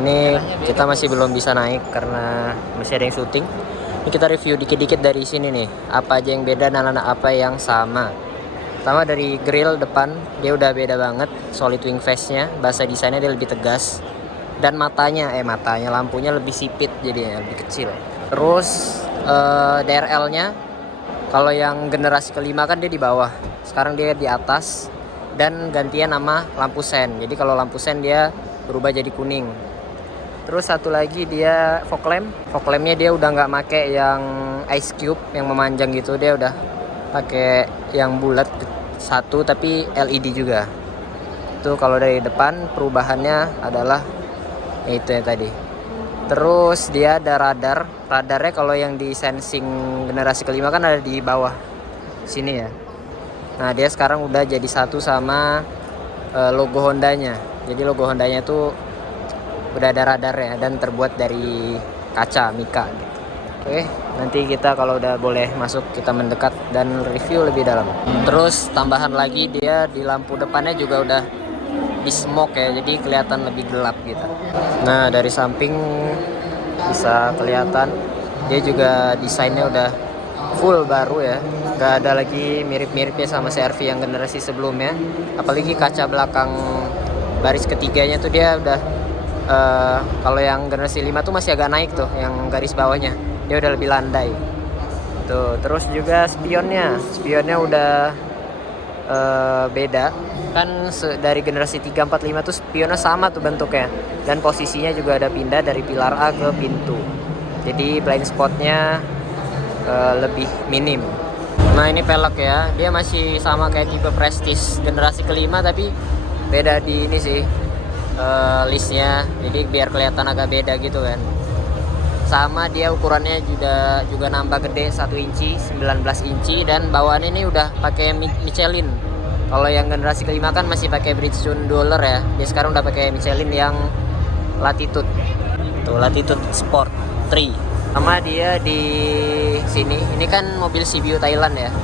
Ini kita masih belum bisa naik karena masih ada yang syuting. Ini kita review dikit-dikit dari sini nih. Apa aja yang beda dan apa yang sama. Pertama dari grill depan, dia udah beda banget. Solid wing face-nya, bahasa desainnya dia lebih tegas. Dan matanya lampunya lebih sipit jadinya, lebih kecil. Terus DRL-nya, kalau yang generasi kelima kan dia di bawah. Sekarang dia di atas. Dan gantian nama lampu sen. Jadi kalau lampu sen dia berubah jadi kuning. Terus satu lagi dia fog lampnya dia udah nggak make yang ice cube yang memanjang gitu, dia udah pakai yang bulat satu tapi LED juga. Itu kalau dari depan perubahannya adalah itu yang tadi. Terus dia ada radarnya kalau yang di sensing generasi kelima kan ada di bawah sini ya. Nah dia sekarang udah jadi satu sama logo Hondanya. Jadi logo Hondanya tuh udah ada radarnya dan terbuat dari kaca Mika gitu. Oke, nanti kita kalau udah boleh masuk kita mendekat dan review lebih dalam. Terus tambahan lagi dia di lampu depannya juga udah di smoke ya, jadi kelihatan lebih gelap gitu. Nah dari samping bisa kelihatan dia juga desainnya udah full baru ya, gak ada lagi mirip-miripnya sama CR-V yang generasi sebelumnya. Apalagi kaca belakang baris ketiganya tuh dia udah kalau yang generasi 5 tuh masih agak naik tuh, yang garis bawahnya dia udah lebih landai tuh. Terus juga spionnya udah beda kan, dari generasi 3, 4, 5 tuh spionnya sama tuh bentuknya, dan posisinya juga ada pindah dari pilar A ke pintu, jadi blind spotnya lebih minim. Nah ini pelek ya, dia masih sama kayak tipe Prestige generasi kelima, tapi beda di ini sih listnya, jadi biar kelihatan agak beda gitu kan. Sama dia ukurannya juga nambah gede 1 inci 19 inci, dan bawaannya ini udah pakai Michelin. Kalau yang generasi kelima kan masih pakai Bridgestone Dueler ya, dia sekarang udah pakai Michelin yang Latitude tuh, Latitude Sport 3. Sama dia di sini, ini kan mobil CBU Thailand ya,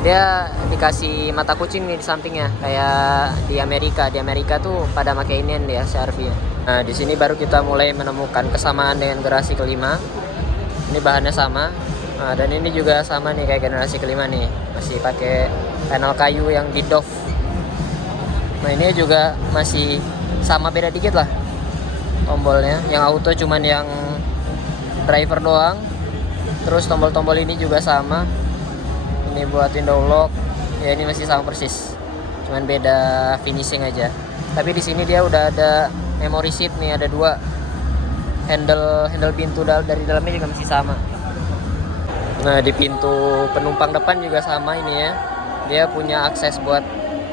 dia dikasih mata kucing nih di sampingnya kayak di Amerika. Di Amerika tuh pada pakai inian dia CR-V-nya. Nah di sini baru kita mulai menemukan kesamaan dengan generasi kelima. Ini bahannya sama. Nah, dan ini juga sama nih kayak generasi kelima nih, masih pakai panel kayu yang di Dove. Nah ini juga masih sama, beda dikit lah tombolnya. Yang auto cuman yang driver doang. Terus tombol-tombol ini juga sama. Ini buat window lock ya, ini masih sama persis, cuman beda finishing aja. Tapi di sini dia udah ada memory seat nih, ada 2 handle pintu dari dalamnya juga masih sama. Nah di pintu penumpang depan juga sama ini ya, dia punya akses buat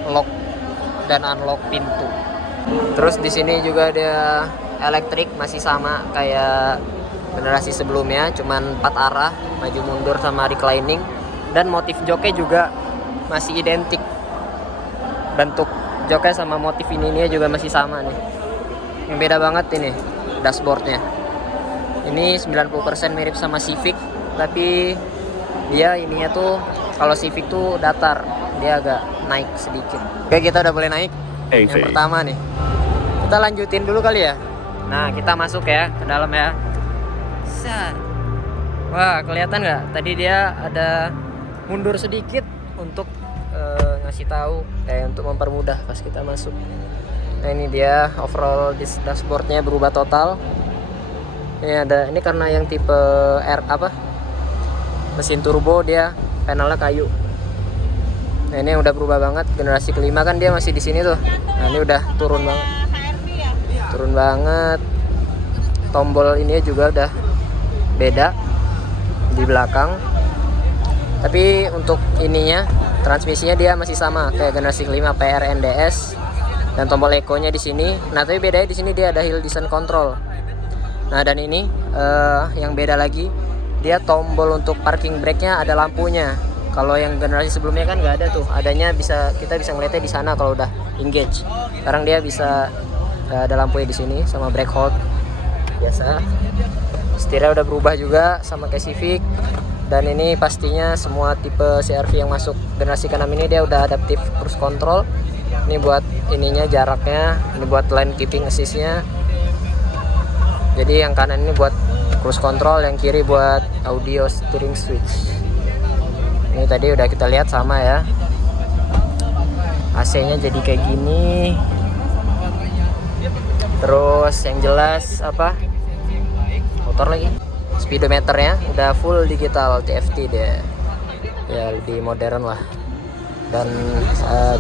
lock dan unlock pintu. Terus di sini juga ada elektrik, masih sama kayak generasi sebelumnya, cuman 4 arah maju mundur sama reclining. Dan motif joknya juga masih identik, bentuk joknya sama motif ini juga masih sama nih. Yang beda banget ini dashboardnya, ini 90% mirip sama Civic, tapi dia ininya tuh, kalau Civic tuh datar, dia agak naik sedikit. Oke, kita udah boleh naik. Yang pertama nih, kita lanjutin dulu kali ya. Nah kita masuk ya ke dalam ya. Wah kelihatan nggak? Tadi dia ada mundur sedikit untuk ngasih tahu, kayak untuk mempermudah pas kita masuk. Nah ini dia overall dashboardnya berubah total. Ini karena yang tipe mesin turbo, dia panelnya kayu. Nah ini udah berubah banget. Generasi kelima kan dia masih di sini tuh. Nah ini udah turun banget. Tombol ini juga udah beda di belakang. Tapi untuk ininya, transmisinya dia masih sama kayak generasi kelima, PRNDS, dan tombol eco-nya di sini. Nah, tapi bedanya di sini dia ada hill descent control. Nah, dan ini yang beda lagi, dia tombol untuk parking brake-nya ada lampunya. Kalau yang generasi sebelumnya kan nggak ada tuh, adanya kita bisa ngeliatnya di sana kalau udah engage. Sekarang dia bisa ada lampunya di sini sama brake hold biasa. Setirnya udah berubah juga sama kayak Civic. Dan ini pastinya semua tipe CR-V yang masuk generasi ke-6 ini dia udah adaptive cruise control. Ini buat ininya jaraknya, ini buat lane keeping assist-nya. Jadi yang kanan ini buat cruise control, yang kiri buat audio steering switch. Ini tadi udah kita lihat sama ya. AC-nya jadi kayak gini. Terus yang jelas apa? Motor lagi. Speedometernya udah full digital TFT deh. Ya lebih modern lah. Dan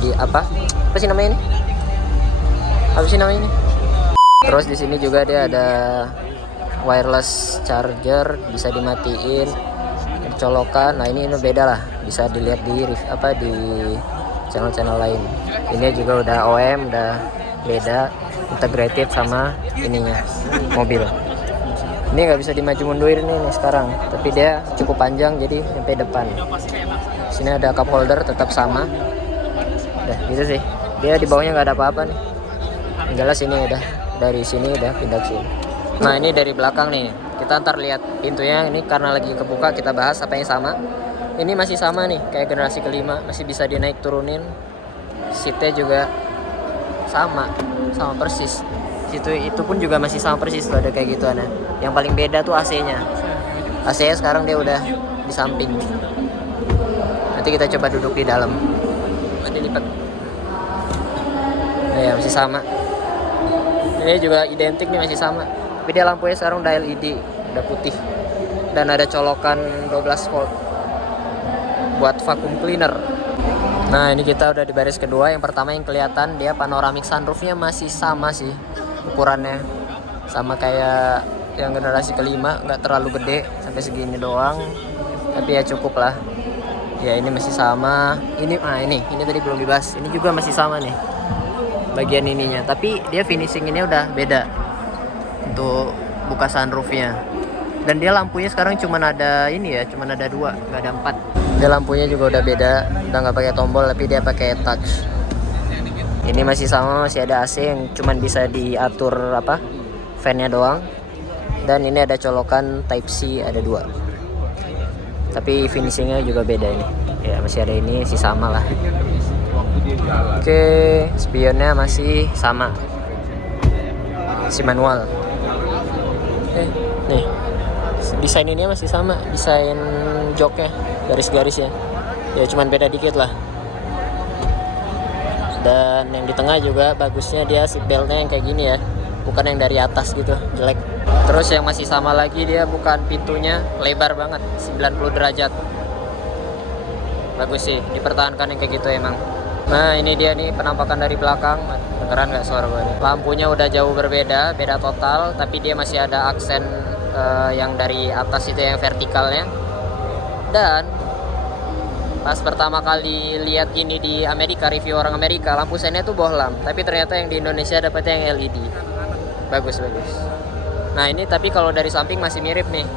di apa sih namanya ini? Apa sih namanya ini? Terus di sini juga dia ada wireless charger, bisa dimatiin, colokan. Nah ini beda lah, bisa dilihat di channel-channel lain. Ini juga udah OEM, udah beda, integrated sama ininya mobil. Ini nggak bisa dimaju mundurin nih sekarang, tapi dia cukup panjang jadi sampai depan. Sini ada cup holder tetap sama. Udah gitu sih. Dia di bawahnya nggak ada apa-apa nih. Yang jelas ini udah dari sini udah pindah ke sini. Nah ini dari belakang nih. Kita ntar lihat pintunya ini karena lagi kebuka, kita bahas apa yang sama. Ini masih sama nih kayak generasi kelima, masih bisa dinaik turunin. Seatnya juga sama persis. Itu pun juga masih sama persis tuh, ada kayak gitu. Yang paling beda tuh AC-nya. AC-nya sekarang dia udah di samping. Nanti kita coba duduk di dalam. Ada lipat. Nah, ya masih sama. Ini juga identik nih, masih sama. Tapi dia lampunya sekarang udah LED, udah putih. Dan ada colokan 12 volt buat vacuum cleaner. Nah ini kita udah di baris kedua. Yang pertama yang kelihatan dia panoramic sunroofnya masih sama sih ukurannya, sama kayak yang generasi kelima, nggak terlalu gede sampai segini doang, tapi ya cukup lah. Ya ini masih sama. Ini tadi belum dibahas. Ini juga masih sama nih bagian ininya, tapi dia finishinginnya udah beda untuk buka sunroofnya. Dan dia lampunya sekarang cuman ada cuman ada 2, nggak ada 4. Dia lampunya juga udah beda, udah nggak pakai tombol tapi dia pakai touch. Ini masih sama, masih ada AC yang cuman bisa diatur fan-nya doang. Dan ini ada colokan Type C, ada 2. Tapi finishingnya juga beda ini. Ya masih ada ini, masih sama lah. Oke, spionnya masih sama, masih manual. Nih desain ini masih sama, desain joknya, garis-garisnya ya cuman beda dikit lah. Dan yang di tengah juga bagusnya dia seatbeltnya yang kayak gini ya, bukan yang dari atas gitu, jelek. Terus yang masih sama lagi, dia bukan pintunya lebar banget, 90 derajat. Bagus sih, dipertahankan yang kayak gitu emang. Nah ini dia nih penampakan dari belakang. Kedengeran nggak suara gue nih? Lampunya udah jauh berbeda, beda total, tapi dia masih ada aksen yang dari atas itu yang vertikalnya. Dan pas pertama kali lihat ini di Amerika, review orang Amerika, lampu sennya tuh bohlam, tapi ternyata yang di Indonesia dapetnya yang LED. Bagus. Nah ini tapi kalau dari samping masih mirip nih,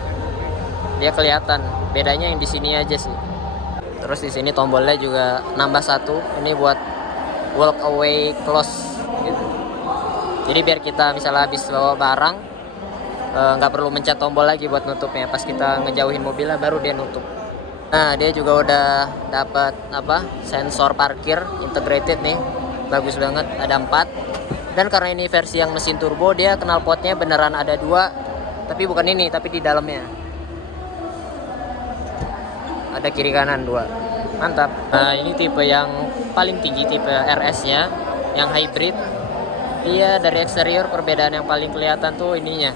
dia kelihatan. Bedanya yang di sini aja sih. Terus di sini tombolnya juga nambah 1. Ini buat walk away close gitu. Jadi biar kita misalnya habis bawa barang, nggak perlu mencet tombol lagi buat nutupnya. Pas kita ngejauhin mobilnya baru dia nutup. Nah dia juga udah dapat sensor parkir integrated nih, bagus banget, ada 4. Dan karena ini versi yang mesin turbo, dia knalpotnya beneran ada 2, tapi bukan ini, tapi di dalamnya ada kiri kanan 2. Mantap. Nah ini tipe yang paling tinggi, tipe RS nya yang hybrid. Dia dari eksterior perbedaan yang paling kelihatan tuh ininya,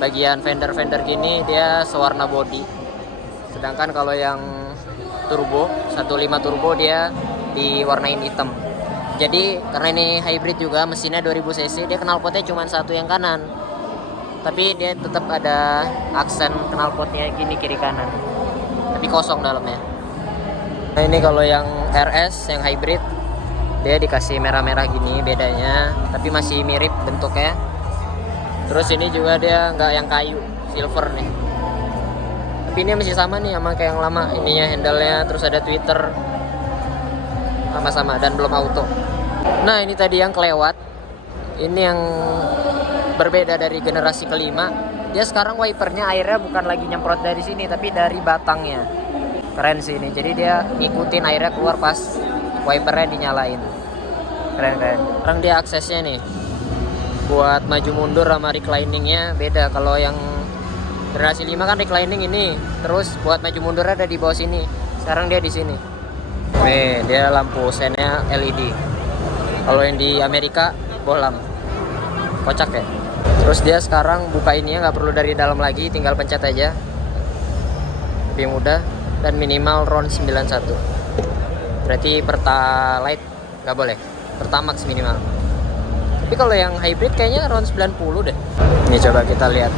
bagian fender gini dia sewarna body. Sedangkan kalau yang turbo 15 turbo dia diwarnain hitam. Jadi karena ini hybrid juga, mesinnya 2000 cc, dia knalpotnya cuma 1 yang kanan, tapi dia tetap ada aksen knalpotnya gini kiri kanan, tapi kosong dalamnya. Nah ini kalau yang RS yang hybrid, dia dikasih merah-merah gini bedanya, tapi masih mirip bentuknya. Terus ini juga dia nggak yang kayu, silver nih. Tapi ini masih sama nih sama kayak yang lama, ininya handle-nya, terus ada tweeter sama-sama dan belum auto. Nah ini tadi yang kelewat, ini yang berbeda dari generasi kelima. Dia sekarang wipernya airnya bukan lagi nyemprot dari sini, tapi dari batangnya. Keren sih ini, jadi dia ngikutin airnya keluar pas wipernya dinyalain. Keren. Sekarang dia aksesnya nih, buat maju mundur sama recliningnya beda. Kalau yang generasi 5 kan reclining ini, terus buat maju mundur ada di bawah sini. Sekarang dia di sini. Nih, dia lampu sennya LED. Kalau yang di Amerika bohlam. Kocak ya. Terus dia sekarang buka ini ya, nggak perlu dari dalam lagi, tinggal pencet aja. Lebih mudah dan minimal RON 91. Berarti Pertalite nggak boleh. Pertamax minimal. Tapi kalau yang hybrid kayaknya RON 90 deh. Ini coba kita lihat.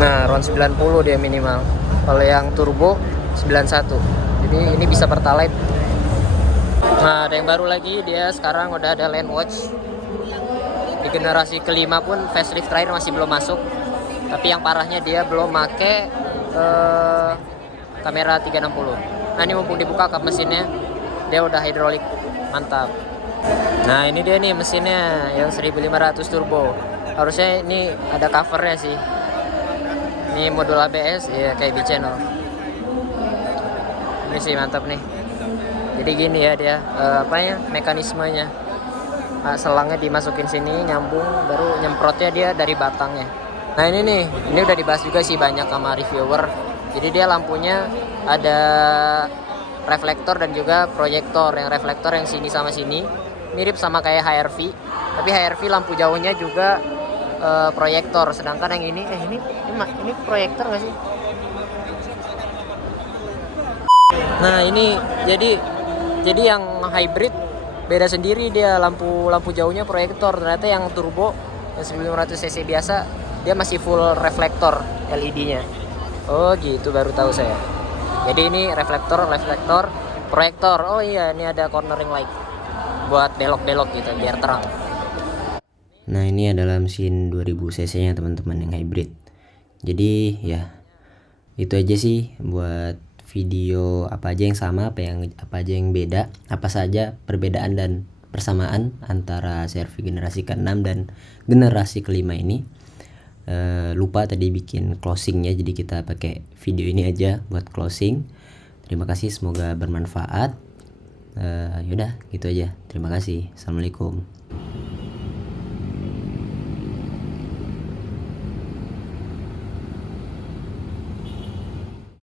Nah, RON 90 dia minimal. Kalau yang turbo 91. Jadi ini bisa Pertalite. Nah, ada yang baru lagi, dia sekarang udah ada lane watch. Di generasi kelima pun facelift terakhir masih belum masuk. Tapi yang parahnya dia belum make kamera 360. Nah, ini mumpung dibuka kap mesinnya, dia udah hidrolik. Mantap. Nah, ini dia nih mesinnya yang 1500 turbo. Harusnya ini ada covernya sih. Ini modul ABS ya kayak di channel. Ini sih mantap nih. Jadi gini ya dia mekanismenya. Nah, selangnya dimasukin sini nyambung, baru nyemprotnya dia dari batangnya. Nah ini nih, ini udah dibahas juga sih banyak sama reviewer. Jadi dia lampunya ada reflektor dan juga proyektor. Yang reflektor yang sini sama sini mirip sama kayak HRV, tapi HRV lampu jauhnya juga proyektor, sedangkan yang ini ini proyektor nggak sih? Nah ini jadi yang hybrid beda sendiri, dia lampu jauhnya proyektor. Ternyata yang turbo yang 1500 cc biasa dia masih full reflektor LED-nya. Oh gitu, baru tahu saya. Jadi ini reflektor proyektor. Oh iya, ini ada cornering light buat belok-belok gitu biar terang. Nah ini adalah mesin 2000 cc nya teman-teman yang hybrid. Jadi ya itu aja sih buat video apa aja yang sama, apa aja yang beda, apa saja perbedaan dan persamaan antara CR-V generasi ke-6 dan generasi ke-5 ini. Lupa tadi bikin closingnya, jadi kita pakai video ini aja buat closing. Terima kasih, semoga bermanfaat. Yaudah gitu aja. Terima kasih. Assalamualaikum.